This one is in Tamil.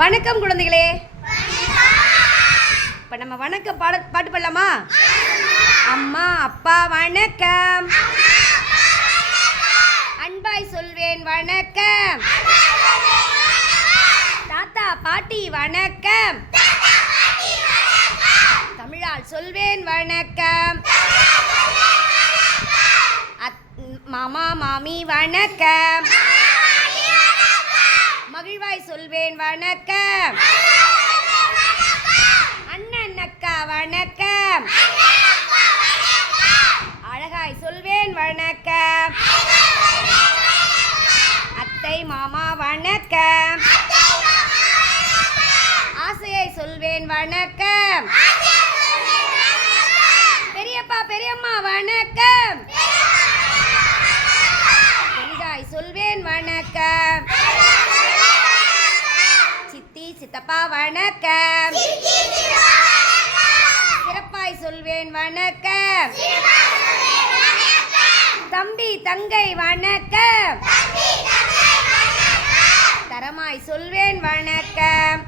வணக்கம் குழந்தைகளே. இப்ப நம்ம வணக்கம் பாட்டு பாடலாமா? அம்மா அப்பா வணக்கம், அன்பாய் சொல்வேன் வணக்கம், தாத்தா பாட்டி வணக்கம், தமிழால் சொல்வேன் வணக்கம், மாமா மாமி வணக்கம், மகிழ்வாய் சொல்வேன் வணக்கம், அண்ணன் அக்கா வணக்கம், அழகாய் சொல்வேன் வணக்கம், அத்தை மாமா வணக்கம், ஆசையை சொல்வேன் வணக்கம், பெரியப்பா பெரியம்மா வணக்கம், பெரிதாய் சொல்வேன் வணக்கம், சித்தி சித்தப்பா வணக்கம், சிறப்பாய் சொல்வேன் வணக்கம், தம்பி தங்கை வணக்கம், தரமாய் சொல்வேன் வணக்கம்,